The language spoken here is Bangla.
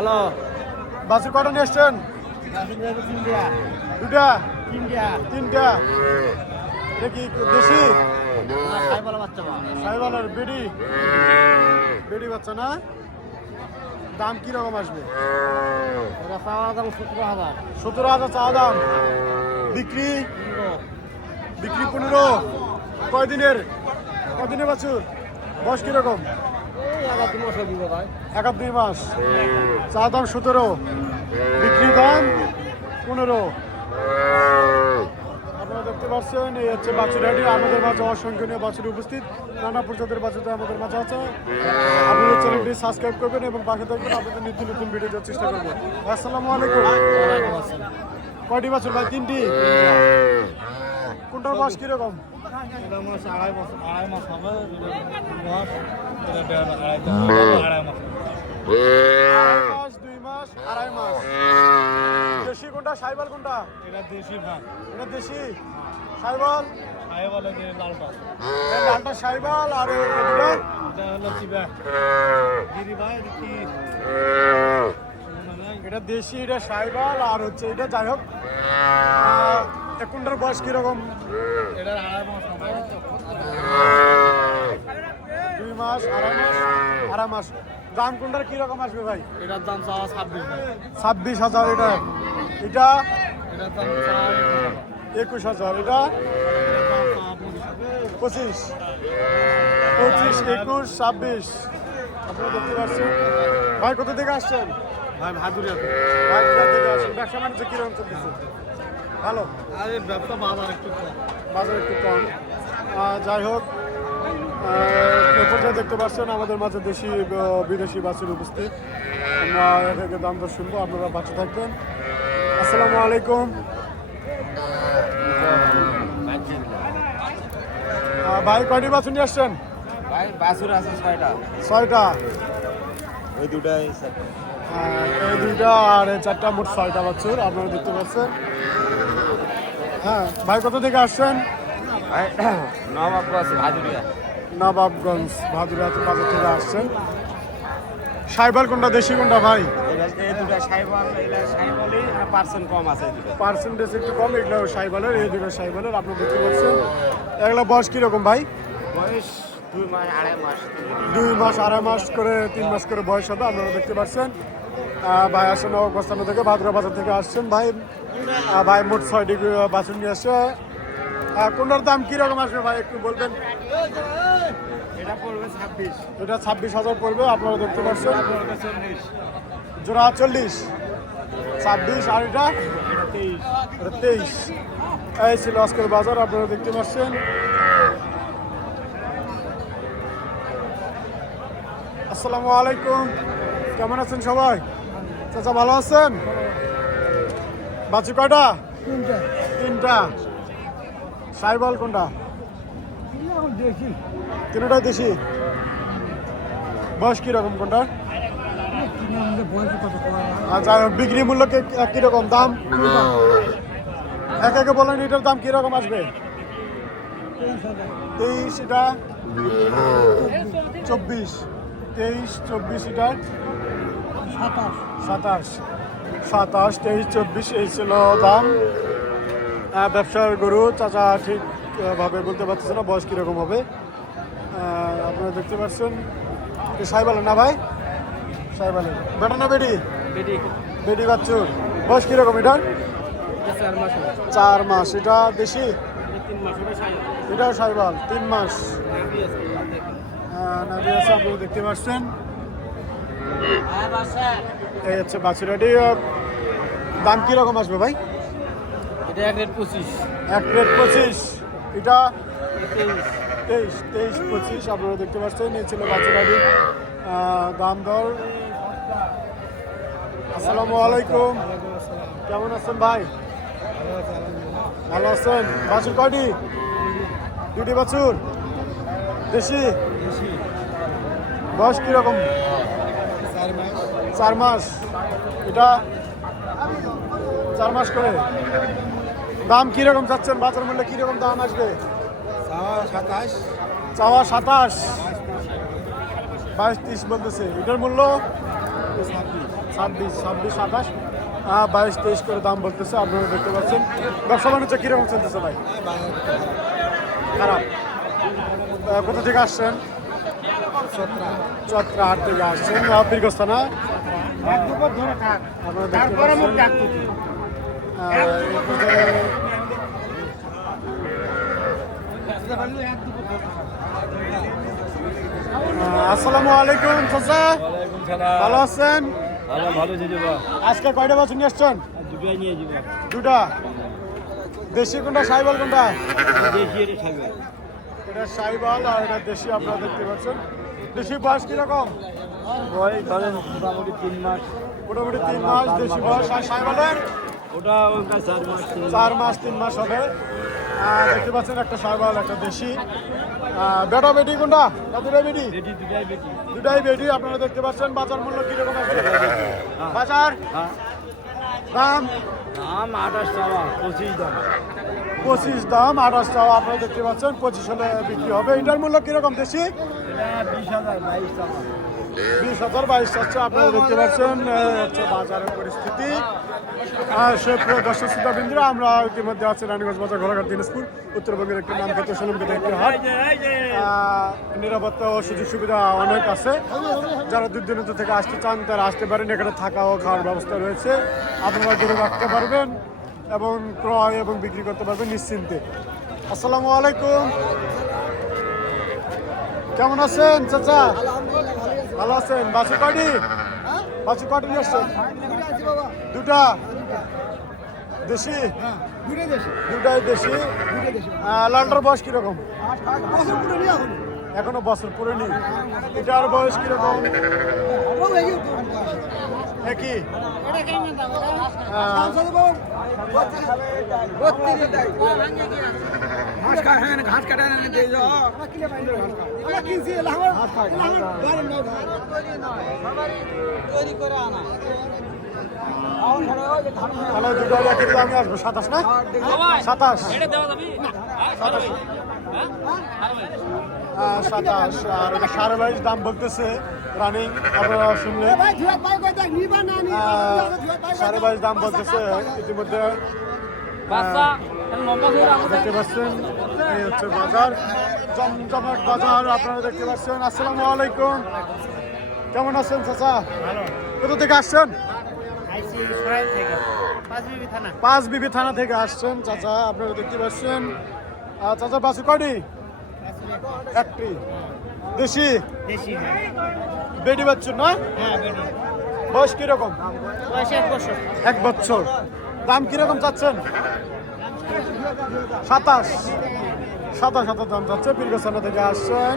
ভালো। বাছুর কটা নিয়ে এসছেন? দুটা তিনটা। এটা কি দেশি? সাইবালের বেডি বাচ্চা না? দাম কি রকম আসবে? 17,000 চাওয়া দাম। বিক্রি 15। কয়দিনের বাছুর? বয়স কিরকম? 1-2 মাস। চা দাম 17, বিক্রি দাম 15। আপনারা দেখতে পাচ্ছেন এই হচ্ছে বাছুর হাটে। আমাদের মাঝে অসংখ্যনীয় বাছুর উপস্থিত, নানা প্রজাতির বাছুর আমাদের মাঝে আছে। আপনাদের চ্যানেলটি সাবস্ক্রাইব করবেন এবং পাশে থাকবেন, আপনাদের নিত্য নতুন ভিডিও দেওয়ার চেষ্টা করবেন। আসসালামু আলাইকুম। কয়টি বাছুর ভাই? 3টি। কোনটার বয়স কিরকম? 2 মাস 2.5 মাস। দেশি কোনটা, সাইবাল কোনটা? এটা দেশি ভাই। এটা দেশি সাইবাল। সাইবালের যে লালটা, লালটা সাইবাল। আর এটা হলো চিবা গিরি ভাই। এটা দেশি, এটা সাইবাল। আর হচ্ছে এটা যাই হোক, কোনটার বয়স কিরকম? এটা 2 মাস 2.5 মাস। দাম কোনটার কিরকম আসবে ভাই? এটার দাম চাওয়া 26 ভাই। 26,000। এটা এটার দাম চাওয়া 21,000। এটা 25, 21, 26। আপনারা দেখতে পাচ্ছেন। ভাই কোথা থেকে আসছেন? ভাই ভাদুরিয়া। ভাদুরিয়া থেকে আসছেন। ব্যবসা বাণিজ্য কিরকম চলতেছে? ভালো। আরে ব্যবসা বাজার একটু কম। যাই হোক, পর্যায়ে দেখতে পাচ্ছেন আমাদের মাঝে দেশি বিদেশি বাছুর উপস্থিত। আমরা এটাকে দাম দর শুনবো, আপনারা বাচ্চা থাকবেন। আসসালামু আলাইকুম। ভাই কয়টি বাছুর নিয়ে আসছেন? ভাই বাছুর আছে 6টা। ওই দুটাই এই 2টা আর 4টা, মোট 6টা বাছুর আপনারা দেখতে পাচ্ছেন। হ্যাঁ ভাই কোথা থেকে আসছেন? নবাবগঞ্জ ভাদুরিয়া। নবাবগঞ্জ ভাদুরিয়া বাজার থেকে আসছেন। সাইবাল কোনটা, দেশি কোনটা ভাই? এই দুটা সাইবাল, এটা সাইবালই পার্সেন্ট কম আছে। পার্সেন্টেজ একটু কম। এগুলো সাইবালের, এই 2টা সাইবালের। আপনি দেখতে পাচ্ছেন। এগুলো বয়স কিরকম ভাই? বয়স 2 মাস 2.5 মাস। 2 মাস 2.5 মাস করে 3 মাস করে বয়স হবে। আপনারা দেখতে পাচ্ছেন। ভাই আসেন নবাবগঞ্জ থেকে, ভাদুরিয়া বাজার থেকে আসছেন ভাই। ভাই মোট 6টি বাছুর নিয়ে আসছে। কোনটার দাম কিরকম আসবে ভাই একটু বলবেন? এটা পড়বে 26। এটা 26,000 পড়বে। আপনারা দেখতে পাচ্ছেন। 40। জোড়া 40, 26। আর এটা 23। এই ছিল আজকের বাজার, আপনারা দেখতে পাচ্ছেন। আসসালামু আলাইকুম। কেমন আছেন সবাই? চাচা ভালো আছেন? বাছুর কয়টা? 3টা। সাইবাল কোনটা? 3টাই দেশি। বয়স কিরকম কোনটা? আচ্ছা, বিক্রি মূল্য কিরকম দাম? একে বলেন এটার দাম কিরকম আসবে? 23। এটা 24। 23, 24। এটা 27, 23, 24। এই ছিল দাম। ব্যবসার গরু চাচা ঠিকভাবে বলতে পারতেছে না বয়স কিরকম হবে। আপনারা দেখতে পাচ্ছেন। সাইবালের না ভাই? সাইবালের। বেটা না বেডি? বেডি বাচ্চুর। বয়স কিরকম এটার? 4 মাস। এটা দেশি? এটাও সাইবাল। 3 মাস। নাভি আছে, আপনারা দেখতে পাচ্ছেন। এই হচ্ছে বাছুরাটি। দাম কিরকম আসবে ভাই? এটা 1 রেট 25। 1 রেট 25। এটা 23, 25। আপনারা দেখতে পাচ্ছেন। এই ছিল বাছুরাটি দাম দর। আসসালামু আলাইকুম। কেমন আছেন ভাই? ভালো আছেন। বাছুর কয়টি? 2টি বাছুর। দেশি? বয়স কিরকম? 4 মাস। এটা 4 মাস করে। দাম কিরকম চাচ্ছেন? বাজার মূল্যে কিরকম দাম আসবে? চাওয়া 27, 22-23 বলতেছে। এটার মূল্য 26, 28, 22, 23 করে দাম বলতেছে। আপনারা দেখতে পাচ্ছেন ব্যবসা বাণিজ্য কীরকম চলতেছে ভাই? খারাপ। কোথা থেকে আসছেন? চত্রা হাট থেকে আসছেন। বীরগস্থানা আপনারা দেখতে পাচ্ছেন। আসসালামু আলাইকুম চাচা, ভালো আছেন? আজকে কয়টা বাছুর নিয়ে আসছেন? দুটা। দেশি কোনটা, সাইবাল কোনটা? এটা সাইবাল আর এটা দেশি। আপনারা দেখতে পাচ্ছেন। দেশি বয়স কিরকম? মোটামুটি 3 মাস। মোটামুটি 3 মাস দেশি বয়স। আর সাইবালের ওটা 4 মাস। 4 মাস 3 মাস হবে। দেখতে পাচ্ছেন একটা সাইবাল একটা দেশি। বেটা বেটি কোনটা? দুটাই বেটি। দুটাই বেটি। আপনারা দেখতে পাচ্ছেন। বাজার মূল্য কিরকম আছে? বাজার দাম 28 টাকা, 25 দাম। 25 দাম, 28 টাকা। আপনারা দেখতে পাচ্ছেন 25 হলে বিক্রি হবে। এটার মূল্য কিরকম দেশি? 20,000, 22 টাকা। 20,000, 22 হচ্ছে। আপনারা দেখতে পাচ্ছেন হচ্ছে বাজারের পরিস্থিতি। আর সে দর্শক শ্রোতা বিন্দুরা, আমরা ইতিমধ্যে আছি রানীগঞ্জ বাজার, ঘোড়াঘাট, দিনাজপুর, উত্তরবঙ্গের একটি নামখ্যাত সুনামখ্যাত একটি হাট। নিরাপত্তা ও সুযোগ সুবিধা অনেক আছে। যারা দূর দূরান্ত থেকে আসতে চান তারা আসতে পারেন। এখানে থাকা ও খাওয়ার ব্যবস্থা রয়েছে। আপনারা গরু রাখতে পারবেন এবং ক্রয় এবং বিক্রি করতে পারবেন নিশ্চিন্তে। আসসালামু আলাইকুম, কেমন আছেন চাচা? ভালো আছেন। বাছুর কয়টি? বাছুর কয়টি নিয়ে আসছেন? দুটা দেশি। দুটাই দেশি। লালটার বয়স কিরকম? এখনো বছর পুরোনি। এটার বয়স কিরকম? একই। ঘাস কাটা তাহলে দুটার একই দামে আসবে। 27 না? 27। 27 আর 22.5 দাম বলতেছে রানিং। আপনারা শুনলে 22.5 দাম বলতেছে ইতিমধ্যে। দেখতে পাচ্ছেন এই হচ্ছে বাজার, জমজমাট বাজার। আপনারা দেখতে পাচ্ছেন। আসসালামু আলাইকুম, কেমন আছেন চাচা? কোথা থেকে আসছেন? পাঁচবিবি থানা থেকে আসছেন চাচা। আপনারা দেখতে পাচ্ছেন। চাচা বাছুর কয়টি? একটি দেশি। বেডি বাচ্চুর না? বয়স কিরকম? 1 বছর। দাম কিরকম চাচ্ছেন? 27 দাম চাচ্ছে। বীরগস্থানা থেকে আসছেন।